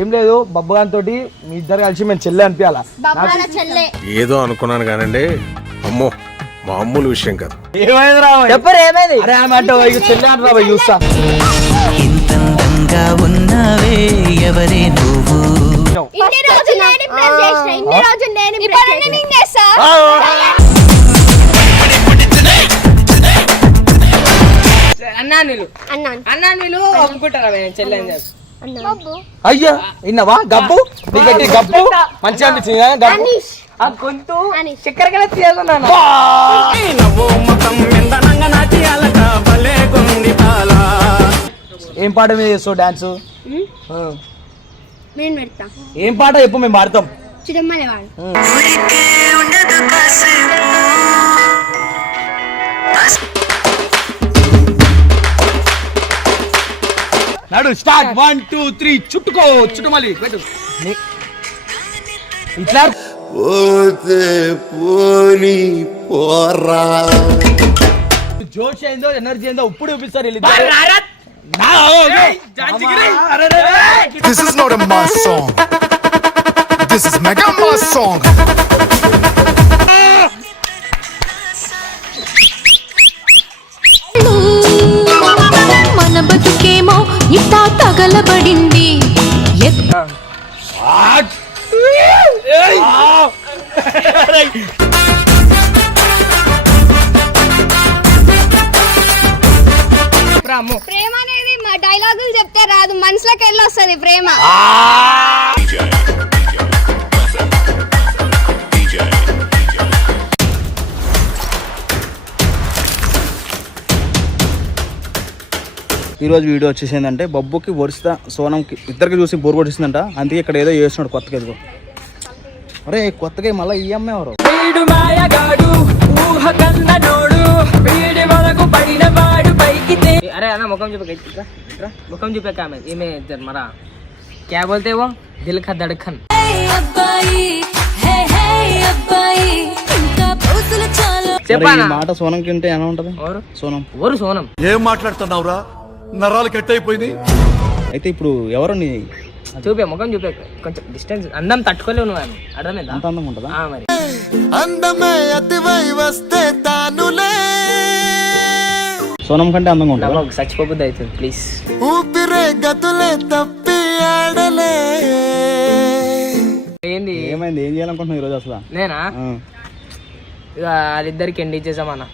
ఏం లేదు బబ్బుగాన్ తోటి మీ ఇద్దరు కలిసి మేము చెల్లె అనిపించాలా ఏదో అనుకున్నాను కానండి అమ్మో మామూలు విషయం కాదు. ఏమైంది రా చెప్పరు ఏమైంది? అరే ఆమె అంటే చెల్లె అంటారా భయ్ చూస్తా ఇంతందంగా ఉన్నావే ఎవరే నువ్వు అయ్యా విన్నావా గబ్బు నీకట్టి గబ్బు మంచిగా అనిపించింది గబ్బు గొంతు చక్కెరగా తీయాలన్నాను. ఏం పాట మీద చేస్తావు డాన్స్? ఏం పాట చెప్పు మేము పాడతాం. నడు స్టార్ట్ 1 2 3 చుట్టుకో చుట్టుమలి ఇట్లా జోష్ అయిందో ఎనర్జీ అయిందో ఇప్పుడు చూపిస్తారు. This is not a mass song. This is mega mass song. మన బతుకేమో ఇట్టా తగలబడింది. ప్రేమ అనేది డైలాగులు చెప్తే రాదు, మనసులోకి వెళ్ళి వస్తుంది ప్రేమ. ఈరోజు వీడియో వచ్చేసి ఏంటంటే బొబ్బుకి వరుస సోనంకి ఇద్దరికి చూసి బోర్ కొట్టిస్తుందంట. అందుకే ఇక్కడ ఏదో చేస్తున్నాడు కొత్తగా. ఎదుగు అరే కొత్తగా మళ్ళీ ఈ అమ్మాయి ఎవరు? अरे ना मुखम चुप मुखम चुपे काम है ये मैं मरा क्या बोलते वो दिल का धड़कन. మాట సోనంకి ఉంటే ఎలా ఉంటది? సోనం ఓరు సోనం ఏం మాట్లాడుతున్నావురా? నరాలు కట్ అయిపోయింది. అయితే ఇప్పుడు ఎవరు నీ చూపే ముఖం చూపే కొంచెం డిస్టెన్స్ అందం తట్టుకోలేవు నువ్వు అని అర్థమైందా? అంత అందం ఉంటదా? మరి అందమే అతివై వస్తే తానులే సోనం కంటే అందంగా ఉంటా. చచ్చిపోబుద్ది అవుతుంది ప్లీజ్. ఊపిరే గతులే తప్పి ఆడలే. ఏంది ఏమైంది? ఏం చేయాలనుకుంటున్నావు ఈరోజు అసలు? నేనా ఇక వాళ్ళిద్దరికి ఎండ్ ఇచ్చేసామన్నా.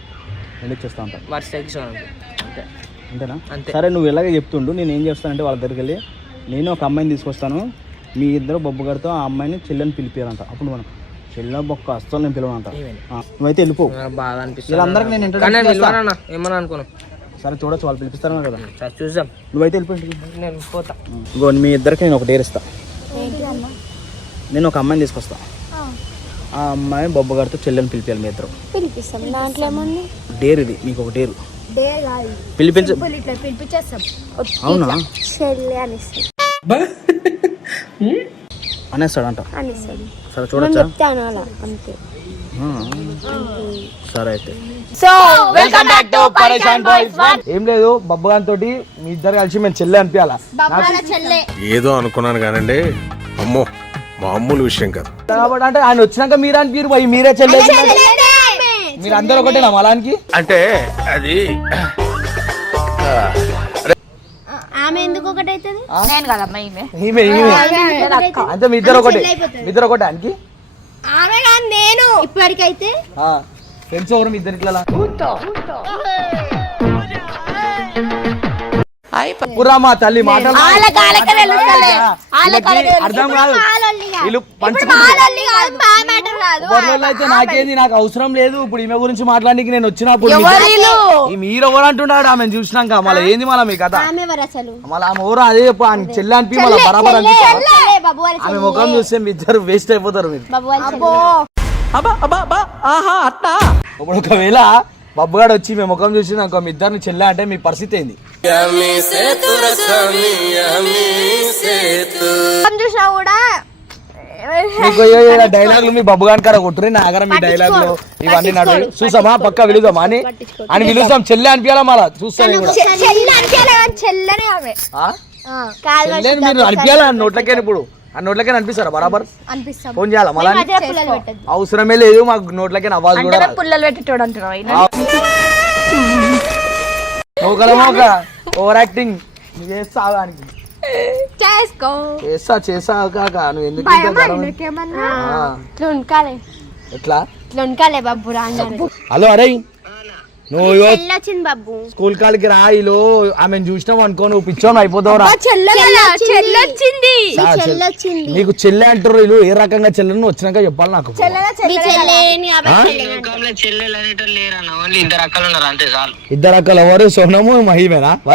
ఎండ్ ఇచ్చేస్తా ఉంటా వర్షకి సోనం అంతే. అంతేనా? అంతే. సరే నువ్వు ఇలాగే చెప్తుండు. నేను ఏం చేస్తానంటే వాళ్ళ దగ్గరికి వెళ్ళి నేను ఒక అమ్మాయిని తీసుకొస్తాను, మీ ఇద్దరు బొబ్బు గారితో ఆ అమ్మాయిని చెల్లెని పిలిపియాలంట. అప్పుడు మనం చెల్ల బొక్క అస్సలు నేను పిలవనంట. నువ్వైతే వెళ్ళిపో. బాగా అనిపిస్తుంది వీళ్ళందరికీ నేను ఏమన్నా అనుకున్నాను. సరే చూడొచ్చు, వాళ్ళు పిలిపిస్తాను కదా. చూసాం. నువ్వైతే వెళ్ళిపోయి నేను పోతా. ఇంకో మీ ఇద్దరికి నేను ఒక డేర్ ఇస్తా. నేను ఒక అమ్మాయిని తీసుకొస్తా, ఆ అమ్మాయి బొబ్బు గారితో చెల్లెని పిలిపియాలి. మీ ఇద్దరు పిలిపిస్తాం. దాంట్లో ఏముంది? డేర్ ఇది, మీకు ఒక డేరు పిలిపించేస్తాం. అవునా? అనేస్తాడంట. సరే చూడొచ్చా? సరే అయితే ఏం లేదు బబ్బుగాన్ తోటి మీ ఇద్దరు కలిసి మేము చెల్లె అనిపించాలా. ఏదో అనుకున్నాను కానండి అమ్మో మామూలు విషయం కాదు. కాబట్టి అంటే ఆయన వచ్చినాక మీరు అనిపిరు పోయి మీరే చెల్లె. మీరు అందరు ఒకటేనా మలానికి? అంటే అది ఆమె ఎందుకు ఒకటి అవుతుంది? అంటే మీ ఇద్దరు ఒకటే, మీ ఇద్దరు ఒకటే ఆయనకి. ఆమె కాదు నేను. ఇప్పటికైతే ఫ్రెండ్స్ ఎవరు మీ ఇద్దరు ఇట్లా? పురామా తల్లి మాట అర్థం కాదు. వీళ్ళు అయితే నాకేంది, నాకు అవసరం లేదు. ఇప్పుడు ఈమె గురించి మాట్లాడానికి నేను వచ్చినప్పుడు మీరు ఎవరు అంటున్నాడు? ఆమె చూసినాక మళ్ళీ ఏంది మళ్ళీ మీ కథ? మళ్ళీ ఆమె ఎవరు అదే చెప్పు. ఆయన చెల్లి అనిపి మళ్ళీ బరాబర్ అనిపిస్తారు. ఆమె ముఖం చూస్తే మీ ఇద్దరు వేస్ట్ అయిపోతారు. మీరు ఇప్పుడు ఒకవేళ బబ్బుగాడు వచ్చి మేము ముఖం చూసి నాకు మీ ఇద్దరిని చెల్లె అంటే మీ పరిస్థితి ఏంది? చూసినా కూడా డైలాగులు మీ బబ్బుగాని కాడ కొట్టురే నా దగ్గర. మీ డైలాగులు ఇవన్నీ నడు చూసామా? పక్క పిలుద్దామా అని పిలుస్తాం. చెల్లె అనిపించాలా మళ్ళా చూస్తాను. చెల్లెని మీరు అనిపించాలా నోట్లకే ఇప్పుడు ఆ నోట్లకే అనిపిస్తారా బరాబర్ అనిపిస్తాం ఫోన్ చేయాలా మళ్ళీ అవసరమే లేదు మాకు నోట్లకే అవ్వాలి కూడా రాదు. పుల్లలు పెట్టేటోడు అంటున్నావు మోక ఓవర్ యాక్టింగ్ చేస్తా ఆగానికి. చేసుకో చేస్తా కాక నువ్వు ఎందుకు భయం ఇంత గరం? ఆయనకేమన్నా ఆ, ఇట్లా ఉనకాలే ఎట్లా ఇట్లా ఉనకాలే బాబు రాంగానే హలో అరే నువ్వు ఇగో వచ్చింది బాబు స్కూల్ కాలికి రా ఇలో ఆమెను చూసినావు అనుకో నువ్వు పిచ్చోను అయిపోతావు రా చెల్లొచ్చింది సా- చెల్- నీకు చెల్లె అంటారు వీళ్ళు ఏ రకంగా చెల్లెని వచ్చినాక చెప్పాలి నాకు ఇద్దరు అక్కలు ఎవరు సోనము మహిమేనా ఆ.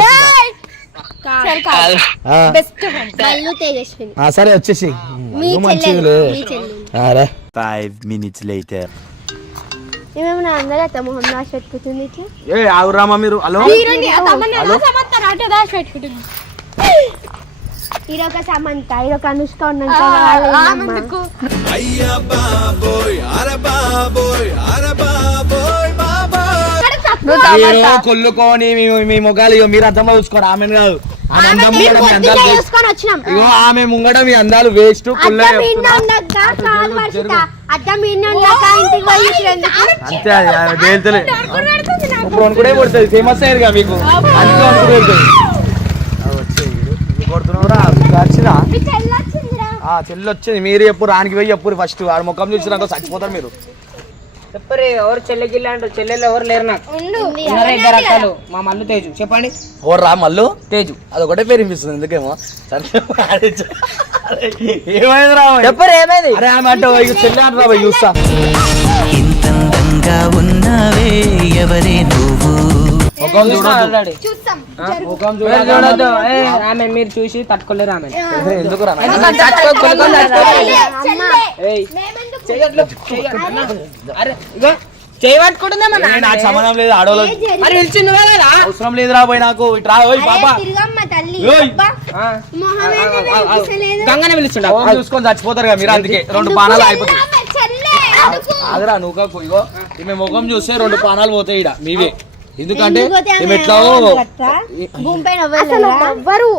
ఆ, సరే వచ్చేసి నువ్వు మంచిదిలే. ఆ, రా. 5 minutes later. ఏమేమన్నా అందరూ అత్త మొహం రాసి పెట్టుకుంటుంది ఇట్లా ఏ ఆగురామా మీరు హలో హీరోక సమంత హీరోక అనుష్క ఉన్నాక మీరు కొల్లుకొని మీ మొగాలు ఇగో మీరు అర్థంలో చూసుకోండి ఆమెను కాదు ఆమె అందం ముంగడ మీ అందాలు waste. వచ్చినాం ఇగో ఆమె ముంగడ మీ అందాలు వేస్ట్ అద్దం ఈయన ఉండగా కాదు వర్షిత అద్దం ఈయన ఉండగా ఇంటికి పోయి ఎందుకు అంతే అది ఆమె తేల్తలే ఇప్పుడు అనుకునే పడుతుంది ఫేమస్ అయ్యారుగా మీకు అందుకే అనుకునే పడుతుంది కొడుతున్నావురా వచ్చిందా చెల్లి వచ్చింది మీరు ఎప్పుడు రానికి పోయి ఎప్పుడు ఫస్ట్ ఆడ ముఖం చూసినాక చచ్చిపోతారు మీరు చెప్పరే ఎవరు చెల్లెగిల్ల అంటారు చెల్లెలు ఎవరు లేరు నాకు ఉన్నారా ఇద్దరు అక్కలు మా మల్లు తేజు చెప్పండి ఓ రా మళ్ళు తేజు అదొకటే పేరు వినిపిస్తుంది ఎందుకేమో ఏమైంది రా చెప్పరు ఏమైంది అరే ఆమె అంటే చెల్లి అంటారా పోయి చూస్తా ఇంతందంగా ఉన్నావే ఎవరే నువ్వు ముఖం చూడొద్దు ఆల్రెడీ చూస్తాం ముఖం చూడొద్దు ఆమె మీరు చూసి తట్టుకోలేరు ఆమె ఎందుకు రా అరే ఇగో చేయబట్టుకుంటుందా నాకు సంబంధం లేదు ఆడవాళ్ళకి మరి పిలిచింది కదా అవసరం లేదు రా పోయి నాకు ఇటు రా పోయి పాప తిరగమ్మ తల్లి ఏయ్. అబ్బా, మొహం ఏంది కనిపిస్తలేదు. గంగనే పిలుస్తుండ ఫోన్ చూసుకొని చచ్చిపోతారు కదా మీరు అందుకే రెండు పానాలు అయిపోతాయి ఆమె చెల్లె అడుగు. ఆగరా నువ్వు కాకు ఇగో ఈమె ముఖం చూస్తే రెండు పానాలు పోతాయి ఈడ మీవే ఎందుకంటే ఎందుకు పోతే ఈమె ఆమె ఎట్లా భూమిపైన ఎవ్వరు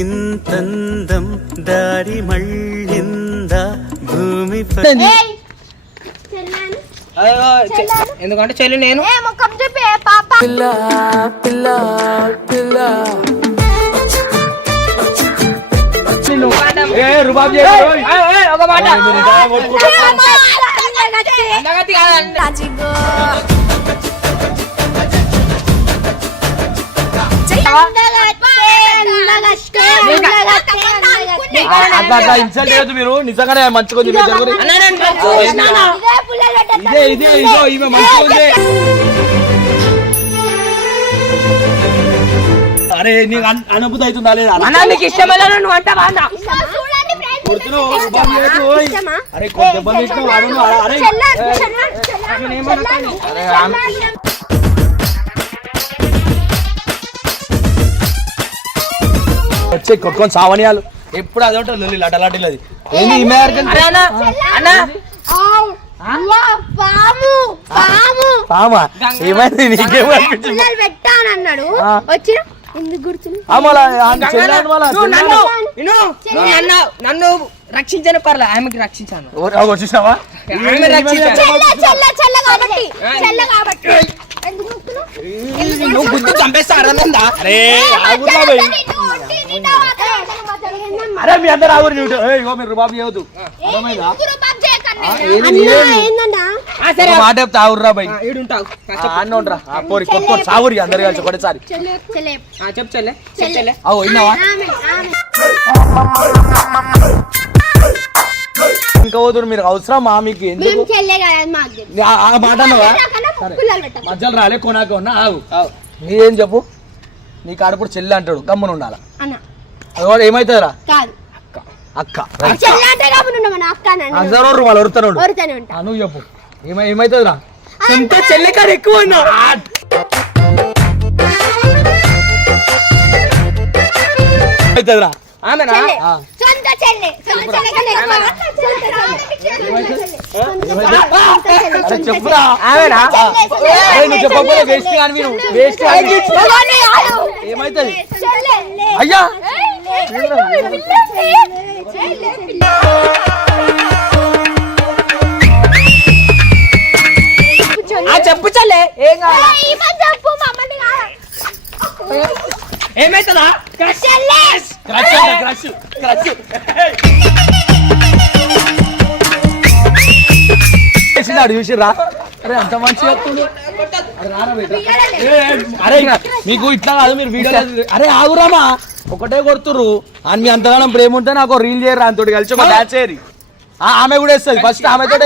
ఇంతందం దారి మళ్ళిందా భూమి ఏయ్, చెల్లాను. ఎందుకంటే చెల్లి నేను ఏ ముఖం చూపి ఏ పాప ఏ రుబాబ్ చేయకు, ఓయ్. ఒక మాట కొట్టుకుంటా. అందగత్తి కాదండి. అట్లా అట్లా ఇన్సల్ట్ చేయొద్దు మీరు నిజంగానే మంచిగా ఉంది మీ జరుగురి. ఇదే ఇదే ఇదో ఈమె మంచిగా ఉంది అరే నీకు అనుభూతి అవుతుందా లేదా అన్నా నీకు ఇష్టమేలా నువ్వు అంటావా అన్న కొడుతున్నావు, రుబాబ్ చేయకు, ఓయ్. అరే కొంచెం దెబ్బలు తీసినావు, అరుణ్, అరే అరే ఆమె- వచ్చే కొట్టుకొని సావనియాలు ఎప్పుడు అదే ఉంటుంది లొల్లి లటలాటిల్ అది ఏంది ఈమె అరగంట? పాము పాము పామా ఏమైంది నీకేమనిపించింది పిల్లలు పెట్టానన్నాడు వచ్చిన ఎందుకు గుర్తుంది నన్ను రక్షించని పర్లే ఆమెకి రక్షించాను వచ్చేసావా ఆమె రక్షించాను చెల్ల కాబట్టి చెల్ల కాబట్టి ఎందుకు గుర్తున్నావు? నువ్వు గుర్తు చంపేస్తా అరనందా అరే ఆగురా భయ్. అరే మీ అందరు ఆగురు న్యూట్ ఇగో మీరు రుబాబు చేయవద్దు అర్థమైందా ఏందన్నా సరే ఒక మాట చెప్తే ఆగుర్రా భయ్ ఈడుంటావు అన్న ఉండరా పోరి కొట్టుకోండి సాగురి అందరు కలిసి ఒకటేసారి చెల్లె చెప్పు చెల్లె చెప్పు చెల్లె అవు విన్నావా ఆమె ఆమె ఇంకా పోతురు మీరు అవసరమా మీకు ఎందుకు మేము చెల్లె కదా మాకు తెలుసు. ఆ మాట అన్నవా పుల్లలు పెట్టాలి మధ్యలో రాలే కొనాక ఉన్నా ఆగు నీదేం చెప్పు నీ కాడప్పుడు చెల్లి అంటాడు గమ్మున ఉండాల అన్న అదొకటి ఏమైతుందిరా కాదు అక్క చెల్లె అంటే కాబట్టి ఉండమని అక్క నన్ను అందరూ వాళ్ళు ఒరుతున్నాడు ఓరుతూనే ఉంటా నువ్వు చెప్పు ఏమైతుందిరా సొంత చెల్లె కాడ ఎక్కువ ఉన్నావు ఏమైతుందిరా ఆమెనా సొంత చెల్లె సొంత చెల్లె కన్నా ఎక్కువ. సొంత చెల్లె. అరే చెప్పురా ఆమెనా అరే నువ్వు చెప్పకపోతే వేస్ట్ కానీ మీరు వేస్ట్ కానీ ఏమైతుంది చెల్లె. అయ్యా చెప్పు చల్లే ఏం కావాలా చెప్పు మమ్మల్ని ఏమైతుందా చేసినాడు చూసిర్రా అరే అంత మంచిగా వస్తుంది. అరే మీకు ఇట్లా కాదు మీరు వీడియో అరే ఆగురామా ఒకటే కొడుతుర్రు అని మీ అంతగానం ప్రేమ ఉంటే నాకు రీల్ చేయరు అంతటి కలిసి ఒక డాన్స్ చేయరు ఆమె కూడా వేస్తుంది ఫస్ట్ ఆమెతో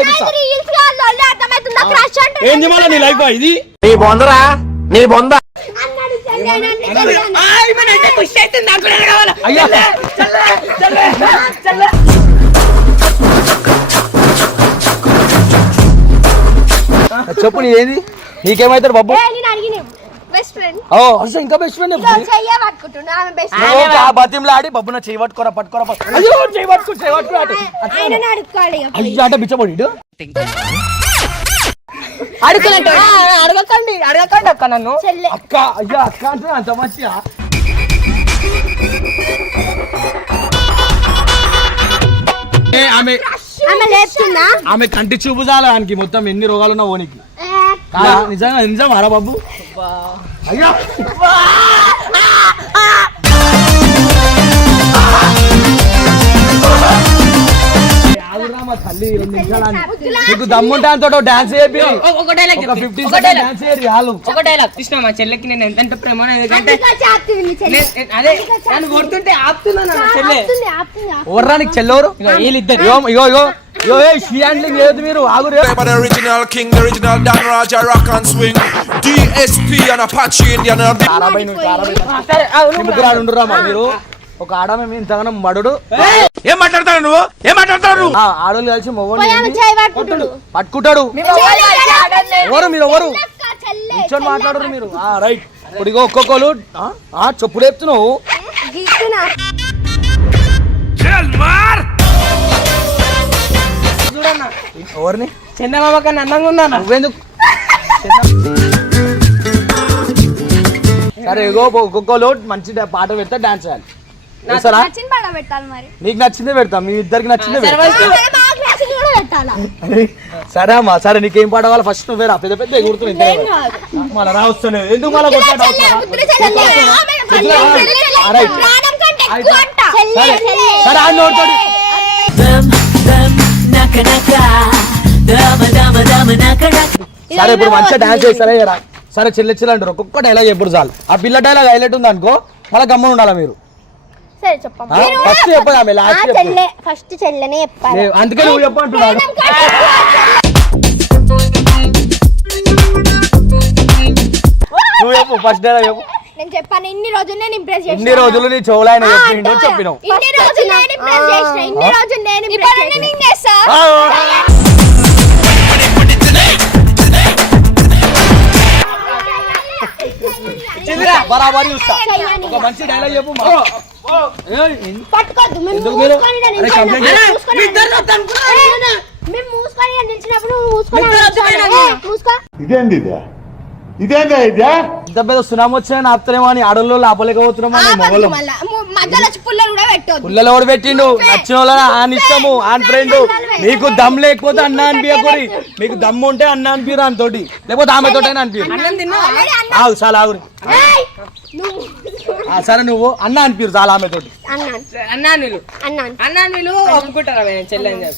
ఏంది మళ్ళీ నీ లైఫ్ ఇది నీ బొందరా నీ బొంద అయ్యా చెప్పు నీ ఏది నీకేమైతాడు బాబు బెస్ట్ ఫ్రెండ్ ఓ అసలు ఇంకా బెస్ట్ ఫ్రెండ్ చెయ్యబట్టుకుంటున్నా ఆమె బెస్ట్ బతిమలాడి బబ్బున చేయి పట్టుకోరా పట్టుకోరా అయ్యో చేయి పట్టుకో ఆయననే అడుక్కోవాలి అయ్యో అంటే బిచ్చబడి అడగకండి అక్క నన్ను చెల్లె అక్క అయ్యా అక్క అంటే అంత మంచిగా ఆమె ఆమె లేపుతుందా ఆమె కంటి చూపు చాలా ఆయనకి మొత్తం ఎన్ని రోగాలున్నా ఓనికి నిజంగా నిజం ఆరా బాబు అయ్యా తల్లి 2 నిమిషాలు నీకు దమ్ముంటే అంత డాన్స్ చేపి ఒక డైలాగ్ ఒక 15 సెకండ్ డాన్స్ చేయరు చాలు ఒక డైలాగ్ కృష్ణ మా చెల్లెకి నేను ఎంత ప్రేమ ఎందుకంటే చెల్లె అదే నన్ను కొడుతుంటే ఆపుతున్నాను నా చెల్లె ఓర్రానికి చెల్లెవరు వీళ్ళిద్దరు ఇగో ఇగో ఇగో ఇగో షీ హ్యాండ్లింగ్ లేదు మీరు ఆగురు The original king, the original Dan Raja rock and swing. DSP and Apache Indian. సరే ముగ్గురు ఉండురా మీరు ఒక ఆడమే మీ ఇంతగానం మడుడు ఏం మాట్లాడతావు నువ్వు ఏం మాట్లాడతావు ఆడోళ్ళు కలిసి పట్టుకుంటాడు పట్టుకుంటాడు ఎవరు మీరు ఎవరు కూర్చొని మాట్లాడరు మీరు రైట్ ఇప్పుడు ఇగో ఒక్కొక్కరు చెప్పు లేపుతున్నావు చూడన్నా ఎవరిని చందమామ కన్నా అందంగా ఉందా నువ్వెందుకు సరే ఇగో ఒక్కొక్కరు మంచి పాట పెడతా డాన్స్ చేయాలి సరే పెట్టాలి మరి నీకు నచ్చిందే పెడతాం మీ ఇద్దరికి నచ్చిందే పెట్టాలా సరే అమ్మా సరే నీకేం పాట కావాలి ఫస్ట్ నువ్వే రా పెద్ద పెద్ద ఎగురుతున్నాయి మళ్ళీ రా వస్తున్నాయి ఎందుకు మళ్ళీ సరే ఆయన నోడుతాడు సరే ఇప్పుడు మంచిగా డాన్స్ చేస్తారా రా సరే చెల్లె అంటారు ఒక్కొక్క డైలాగ్ ఎప్పుడు చాలు ఆ పిల్ల డైలాగ్ హైలైట్ ఉంది అనుకో మళ్ళీ గమ్మని ఉండాలా మీరు సరే చెప్పమ్మా ఫస్ట్ చెప్పదు ఆమె లాస్ట్ చెల్లె ఫస్ట్ చెల్లెనే చెప్పాలి అందుకే నువ్వు చెప్పంటున్నాడు నువ్వు చెప్పు ఫస్ట్ డైలాగ్ చెప్పు నేను చెప్పాను ఇన్ని రోజులు నేను ఇంప్రెస్ చేసిన ఇన్ని రోజులు నీ చెవులైన చెప్పిండు చెప్పినావు ఇన్ని రోజులు నేను ఇంప్రెస్ చేసిన ఇన్ని రోజులు నేను ఇంప్రెస్ చేస్తా బరాబరి చూస్తా ఒక మంచి డైలాగ్ చెప్పు పట్టుకోద్దు ఎందుకు మీరు? అరే కంప్లైంట్ మేము మూసుకొని నిలిచినప్పుడు మూసుకో ఇంత పెద్ద సునామీ వచ్చినా ఆపుతారేమో అని ఆడోళ్ళు ఆపలేకపోతున్నామో అని మొగలు మధ్యలో పుల్లలు కూడా పెట్టొద్దు పుల్లలో కూడా పెట్టిండు నచ్చిన వాళ్ళ ఆన్ ఇష్టము ఆన్ ఫ్రెండ్ మీకు దమ్ లేకపోతే అన్న అనిపించకూరి మీకు దమ్ము ఉంటే అన్న అనిపిరా అంతోటి లేకపోతే ఆమె తోటైనా అనిపించరు ఆగు చాలా ఆగురి సరే నువ్వు అన్న అనిపిరు చాలా ఆమె తోటి అన్నాను ఒప్పుకుంటారా చెల్లెని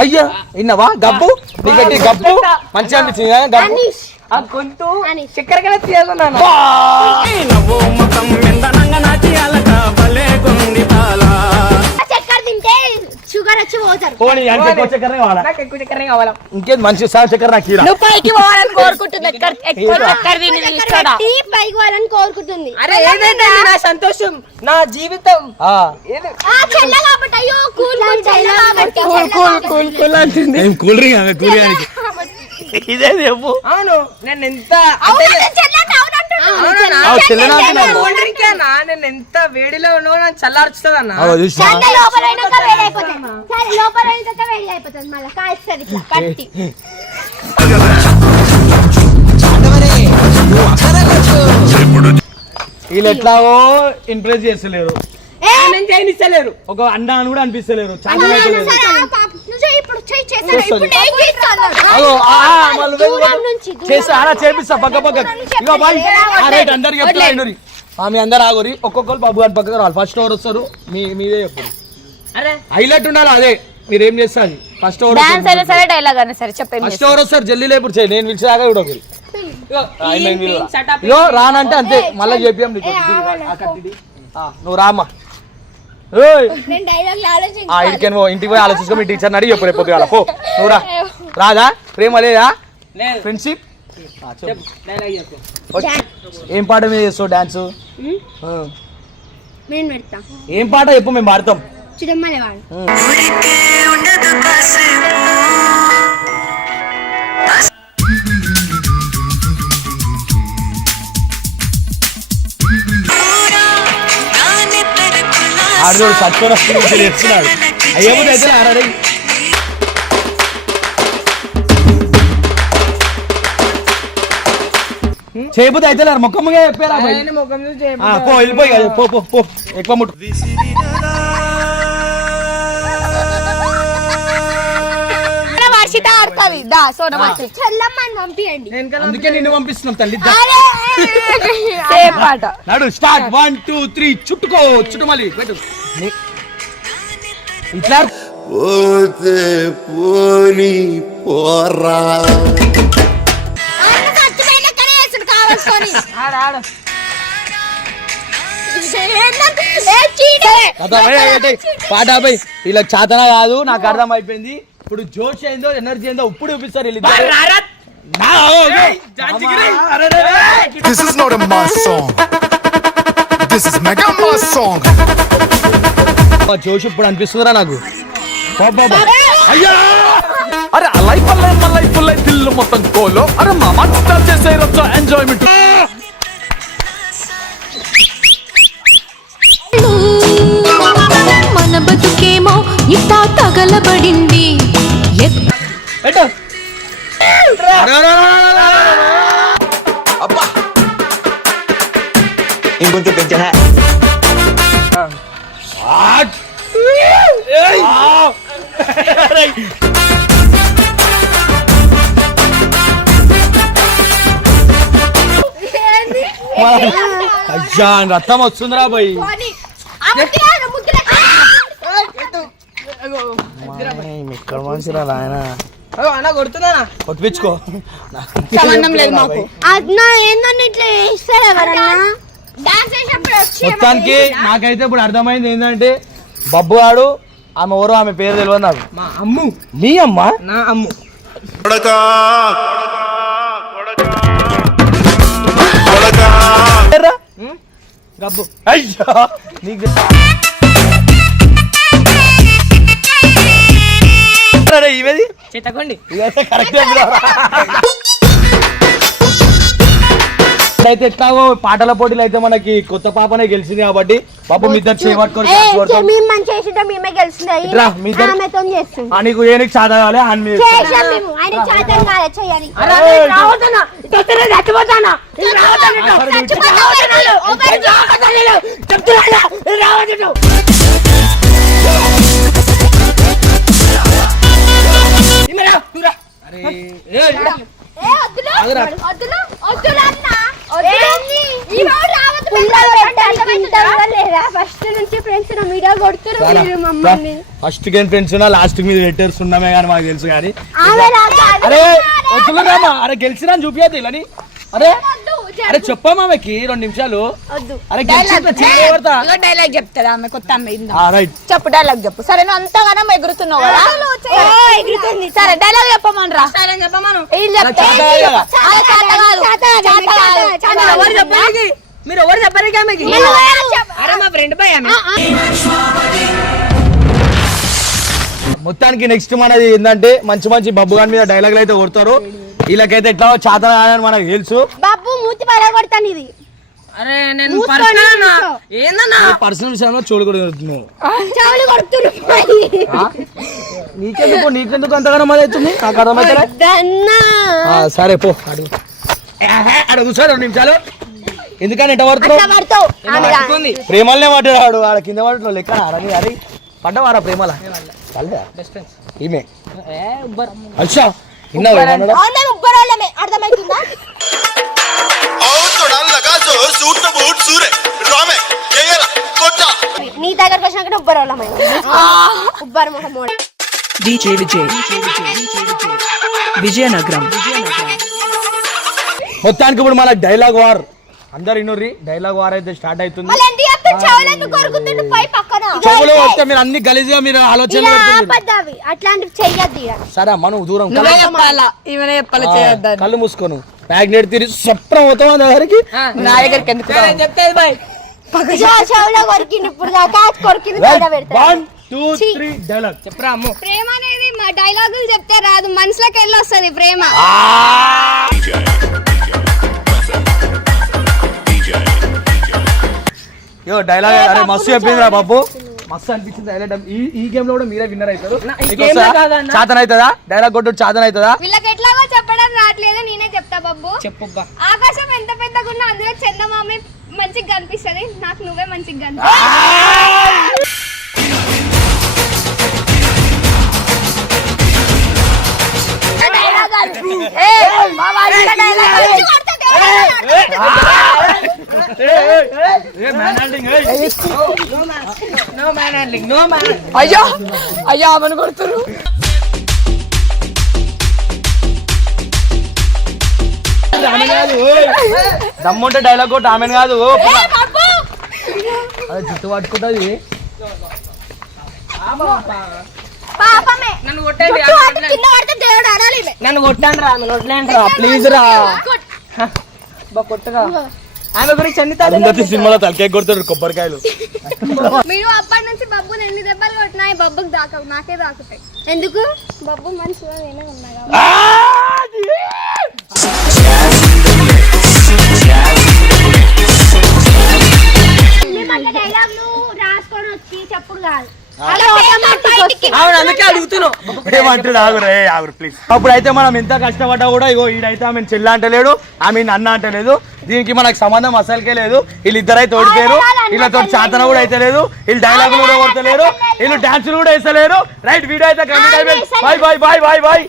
అయ్యా విన్నావా గబ్బు నీకట్టి గబ్బు మంచిగా అనిపించింది కదా గబ్బు ఆ గొంతు చక్కెర కదా తీయకున్నాను చక్కెర తింటే షుగర్ వచ్చి పోతారు పోనీ అంటే ఎక్కువ చక్కెర కావాలా నాకు ఎక్కువ చక్కెర కావాలా ఇంకేం మంచి సార్ చక్కెర నాకు ఇరా. నువ్వు పైకి పోవాలని కోరుకుంటుంది ఎక్కువ చక్కెర తిని తీసుకోడా టీ పైకి పోవాలని కోరుకుంటుంది అరే ఏదైతే నా సంతోషం నా జీవితం ఆ. చెల్ల కాబట్టి అయ్యో కూల్ అంటుంది ఏం కూల్ డ్రింక్ ఆమె కూల్ డ్రింక్ ఇదే చెప్పు అవును నేను ఎంత కూల్ డ్రింక్ నేను ఎంత వేడిలో ఉన్నావు నన్ను చల్లార్చుతుంది అన్న లోపల వేడి అయిపోతుంది మళ్ళీ కాస్తుంది పట్టి వీళ్ళు ఎట్లాగో ఇంప్రెస్ చేస్తలేరు నేను చేయనిస్తలేరు. ఒక అండా అని కూడా అనిపిస్తలేరు చాతన అయితే లేదు. అగో, మళ్ళీ చేస్తా అలా చేపిస్తా పక్క ఇగో బాయ్ రైట్ అందరికి చెప్తా ఇండోరి మీ అందరు ఆగోరి ఒక్కొక్కరు బాబు గారి పక్కకు రావాలి ఫస్ట్ ఓవర్ వస్తారు మీదే చెప్పు అరే హైలైట్ ఉండాలి అదే మీరేం చేస్తారు ఫస్ట్ ఓవర్ డాన్స్ అయినా సరే డైలాగ్ అయినా సరే చెప్పండి ఫస్ట్ ఓవర్ వస్తారు జల్దీ లేపుడు చేయి నేను పిలిచేదాకా కూడా ఒకరి ఇగో రానంటే అంతే మళ్ళీ చెప్పాం నీకు నువ్వు రామ్మా ఇంటికి పోయి ఆలోచించుకో మీ టీచర్ అడిగి చెప్పు రేపు పో నువ్వు రాదా ప్రేమ లేదా లేదు. ఫ్రెండ్షిప్ చెప్పు, డైలాగ్ చెప్పు. ఏం పాట మీద చేస్తావు డాన్స్ ఏం పాట చెప్పు మేము పాడతాం ఆడోడు సత్వర చేస్తున్నాడు అయ్యో అయితే ఆడాడు చేయబోతే అయితే ముఖముగా చెప్పారా ఆయన ముఖం చూసి చెప్పు. పో వెళ్ళిపోయి కదా పో పో పో ఎక్కువ ముట్టు వర్షిత ఆడుతుంది దా సోనమతి చెల్లమ్మని పంపియండి వెనకాల అందుకే నిన్ను పంపిస్తున్నాం తల్లి దా. సేమ్ పాట నాడు స్టార్ట్ 1 2 3 చుట్టుకో చుట్టుమలి పెట్టు ఇట్లా పోతే పోని పోరా ఆడ ఆడ పాట పోయి వీళ్ళకి చాతన కాదు నాకు అర్థం అయిపోయింది ఇప్పుడు జోష్ అయిందో ఎనర్జీ అయిందో ఇప్పుడు చూపిస్తారు వీళ్ళిద్దరు. This is not a mass song. This is mega mass song. జోష్ ఇప్పుడు అనిపిస్తుందిరా నాకు అయ్యా అరే లైఫ్ తిల్లు మొత్తం కోలో అరే మామ స్టార్ట్ చేసే రచ్చ ఎంజాయ్మెంట్ మన బతుకేమో ఇట్టా తగలబడింది పెట్టు అబ్బా ఇంకొంచెం పెంచా అయ్యా రథం వస్తుందిరా పోయి ఇక్కడ మనిషిరా ఆయన అగో, అన్న కొడుతున్నానా కొట్టించుకో సంబంధం లేదు మాకు అన్నా ఏందన్నా ఇట్లా చేస్తారు ఎవరన్నా డాన్స్ చేసినప్పుడు వచ్చి మొత్తానికి నాకైతే ఇప్పుడు అర్థమైంది ఏంటంటే బబ్బు గాడు ఆమె ఎవరో ఆమె పేరు తెలియదు నాకు మా అమ్ము మీ అమ్మ నా అమ్ము కొడకా కొడకా పేర్రా? గబ్బు అయ్యా నీకు ఇవేది చెత్తకండి ఇదైతే కరెక్ట్ అయితే ఎట్లాగో పాటల పోటీలు అయితే మనకి కొత్త పాపనే గెలిచింది కాబట్టి పాప మీ ఇద్దరు చేయబట్టుకొని మేము మంచి చేసింటే మేమే గెలిచింది ఇట్రా, మీ ఇద్దరు- ఆమెతో చేస్తుంది నీకు ఏనికి సాధ కావాలి అని మీద చేసాం మేము ఆయన చేతం కాదు చేయాలి ఫస్ట్ నుంచి ఫ్రెండ్స్ వీడియో కొడుతున్నారు మమ్మల్ని ఫస్ట్ గేమ్ ఫ్రెండ్స్ ఉన్నా లాస్ట్ మీద వెట్టర్స్ ఉన్నామే కానీ మాకు తెలుసు కానీ ఆమె రాదు. అరే వద్దులేమ్మా అరే గెలిచినా చూపియద్దు ఇలాని అరే అరే చెప్పాము ఆమెకి 2 నిమిషాలు వద్దు అరే గెలిచినా డైలాగ్ చెప్తారా ఆమె కొత్త అమ్మ ఇందా. రైట్ చెప్పు డైలాగ్ చెప్పు సరే నువ్వు అంతగానో ఎగురుతున్నావు కదా ఎగురుతుంది. సరే డైలాగ్ చెప్పమనరా సరే చెప్పమను వీళ్ళు చెప్తే చేత కాదు కదా. చాలా చేత కాదు. చేత కాదు. మీరు ఎవరు చెప్పడానికి మీరు ఎవరు చెప్పడానికి ఆమెకి అరే మా ఫ్రెండ్ పై ఆమె మొత్తానికి నెక్స్ట్ మనది ఏంటంటే మంచి మంచి బబ్బు గాని మీద డైలాగులు అయితే కొడతారు వీళ్ళకైతే ఎట్లా చేత అని మనకు తెలుసు బాబు మూతి పడగొడతాను ఇది అరే నేను పర్సనల్ ఏందన్నా పర్సనల్ విషయంలో చూడు కూడా జరుగుతున్నావు చెవులు కొడుతున్నాయి నీకెందుకు అంతగానో మళ్ళీ అవుతుంది నాకు అర్థమైతే సరే పో అడుగు అడుగు సార్ 2 నిమిషాలు ఎందుకని ఎట్ట పడుతున్నావు ప్రేమలనే పడ్డాడు ఆడ కింద పడుతున్నావు లెక్క అరని అరే పడ్డవారా ప్రేమల ఈమె అచ్చా అర్థమవుతుందా నీ దగ్గరకు వచ్చినాక ఉబ్బరు మొహం విజయనగరం మొత్తానికి ఇప్పుడు మన డైలాగ్ వార్ అందరు ఇన్నోర్రి డైలాగ్ వార్ అయితే స్టార్ట్ అవుతుంది చెవులు వస్తే మీరు అన్ని గలీజ్గా మీరు ఆలోచన అట్లాంటివి చెయ్యద్దు సరే అమ్మ నువ్వు దూరం చెప్పాలి కళ్ళు మూసుకోను మ్యాగ్నెట్ తిరిగి సప్రం అవుతావు దగ్గరికి నా దగ్గరికి ఎందుకు చెప్తాది బాయ్ చెవులో కొరికింది ఇప్పుడు దాకా కొరికింది తేడా పెడతా 1 2 3 డైలాగ్ చెప్పరా అమ్ము ప్రేమ అనేది డైలాగులు చెప్తే రాదు మనసులోకి వెళ్ళి వస్తుంది ప్రేమ యో డైలాగ్ అరే మస్తు చెప్పిందిరా బాబు మస్తు అనిపించింది హైలైట్ ఈ గేమ్ లో కూడా మీరే విన్నర్ అవుతారు చాతన అవుతుందా డైలాగ్ కొట్టు చాతన అవుతుందా వీళ్ళకి ఎట్లాగో చెప్పడం రావట్లేదు నేనే చెప్తా బాబు చెప్పు ఆకాశం ఎంత పెద్దగా ఉన్నా అందులో చందమామ మంచిగా కనిపిస్తుంది నాకు నువ్వే మంచిగా అయ్యో అయ్యో ఆమెను కొడుతురు దమ్ముంటే డైలాగ్ కొట్టు ఆమెను కాదు అదే జుట్టు పట్టుకుంటుంది నన్ను కొట్టండి నన్ను కొట్టండి రా నన్ను వదిలేండి రా ప్లీజ్ రా కొట్టగా ఆమె గురించి అన్ని సినిమాలో తలకే కొడతాడు కొబ్బరికాయలు మీరు అప్పటి నుంచి బబ్బుని ఎన్ని దెబ్బలు కొట్టినాయి బబ్బుకి దాకవు నాకే దాకుతాయి ఎందుకు బబ్బు మంచిగా నేనే ఉన్నా డైలాగ్లు రాసుకొని వచ్చి చెప్పుడు కాదు అందుకే అడుగుతున్నావు ఏమంటాడు ఆగురే ఆగురు ప్లీజ్ అప్పుడైతే మనం ఎంత కష్టపడ్డా కూడా ఇగో ఈడైతే ఆమె చెల్ల అంటలేడు ఆమె అన్న అంటలేదు దీనికి మనకు సంబంధం అసలుకే లేదు వీళ్ళిద్దరైతే ఓడిపోయారు వీళ్ళతో చాతన కూడా అయితే లేదు వీళ్ళు డైలాగులు కూడా కొడతలేరు వీళ్ళు డాన్సులు కూడా వేస్తలేరు రైట్ వీడియో అయితే కంప్లీట్ అయిపోయింది bye bye bye bye bye